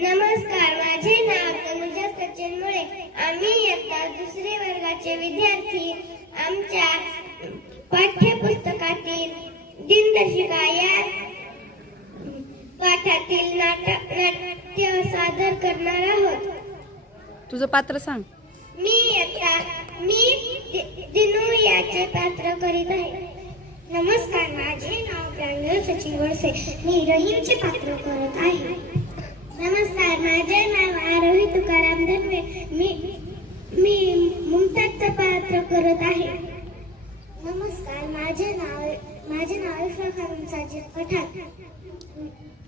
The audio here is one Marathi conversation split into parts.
नमस्कार, माझे नाव तनुजा सचिन मुळे. आम्ही इयत्ता दुसरी वर्गाचे विद्यार्थी. आमच्या पाठ्यपुस्तकातील दिनदर्शिका या पाठातील नाट्य सादर करणार आहोत. तुझं पात्र सांग. मी दिनू याचे पात्र करीत आहे. नमस्कार, माझे नाव प्रांजल सचिन वळसे. मी रहीमचे पात्र करत आहे. नमस्कार, माझे नाव आरोही तुकाराम धनवे. मी मुमताजचं पात्र करत आहे. नमस्कार, माझे नाव इफ्रा खानम साजिद पठाण.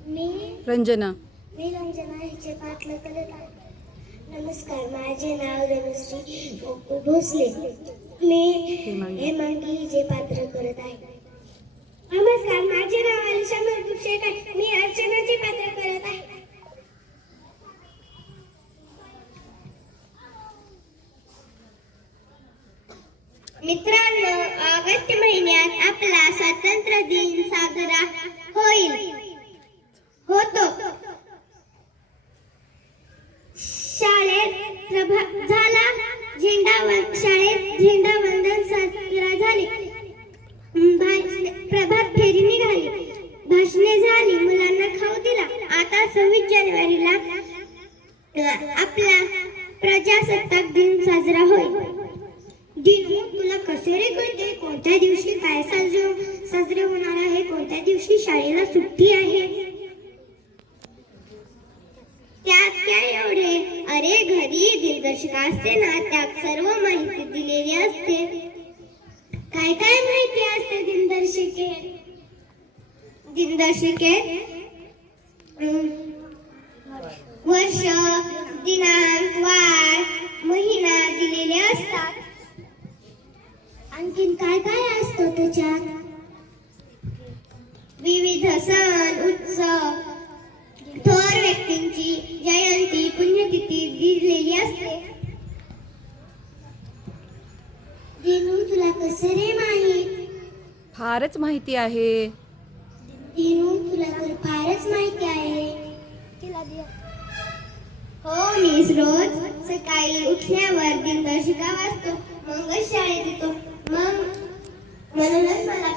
मी रंजना रंजना हिचे पात्र करत आहे. नमस्कार, माझे नाव रमेश्री भोसले. मी हेमांगी हिचे पात्र करत आहे. नमस्कार, माझे नाव अलिशा महबूब शेख आहे. मी अर्चनाचे पात्र करत आहे. मित्रांनो, ऑगस्ट महिन्यात आपला स्वातंत्र्य दिन साजरा होतो. शाळेत झेंडावंदन साजरा झाले. प्रभात फेरी निघाली. भाषणे झाली. मुलांना खाऊ दिला. आता 26 जानेवारीला आपला प्रजासत्ताक दिन साजरा होईल. दिनू, तुला कसे रे कळते कोणत्या दिवशी काय साजरे होणार आहे? कोणत्या दिवशी शाळेला सुट्टी आहे? त्यात काय एवढे? अरे, घरी दिनदर्शिका असते ना, त्यात सर्व माहिती दिलेली असते. काय काय माहिती असते दिनदर्शिकेत? वर्ष, दिनांक, वार, महिना दिलेले असतात. आणखीन काय काय असतं त्याच्यात? विविध सण, उत्सव, थोर व्यक्तींची जयंती, पुण्यतिथी दिलेली असते. दिनू, तुला कसे रे माहित? फारच माहिती आहे. दिनू, तुला तर फारच माहिती आहे. हो, मी रोज सकाळी उठल्यावर दिनदर्शिका वाचतो, मगच शाळेत येतो. म्हणूनच मला